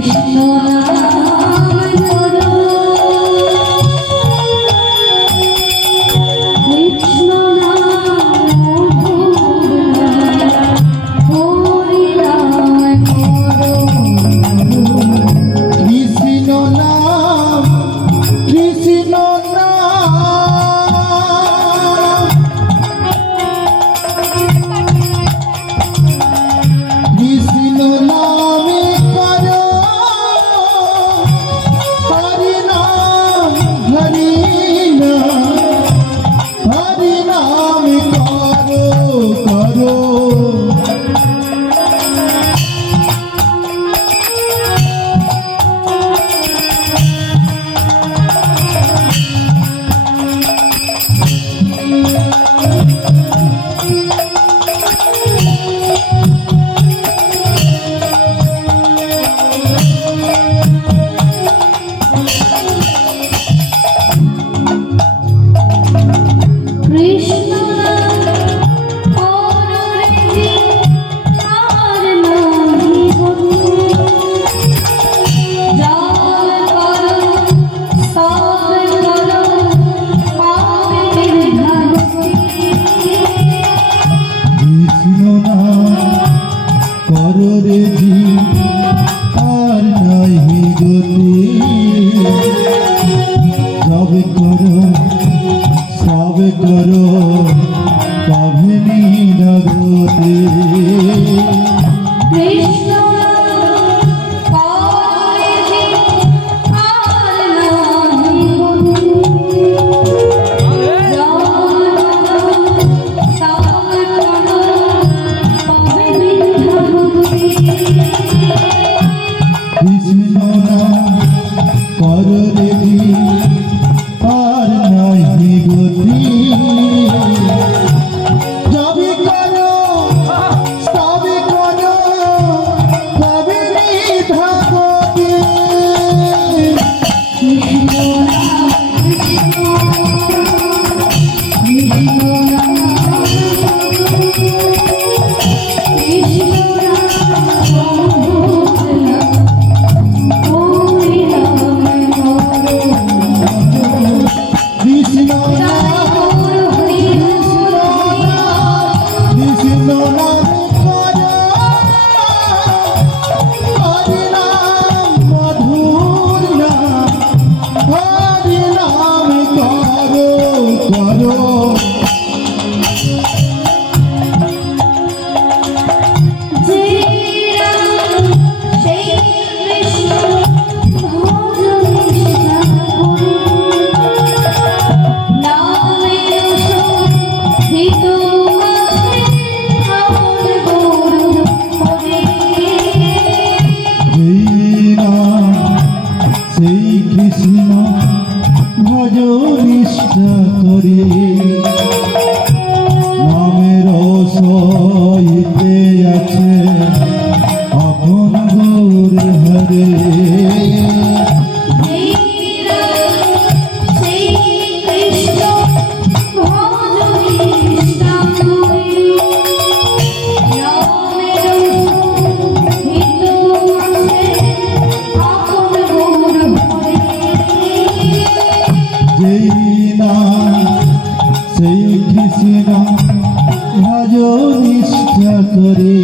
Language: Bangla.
কৃষ্ণ আর নাহি গতি সব করো সব করো তবে নিরাগতি কৃষ্ণ কৃষ্ণা সেই কৃষ্ণা ভজ নিষ্ঠা করে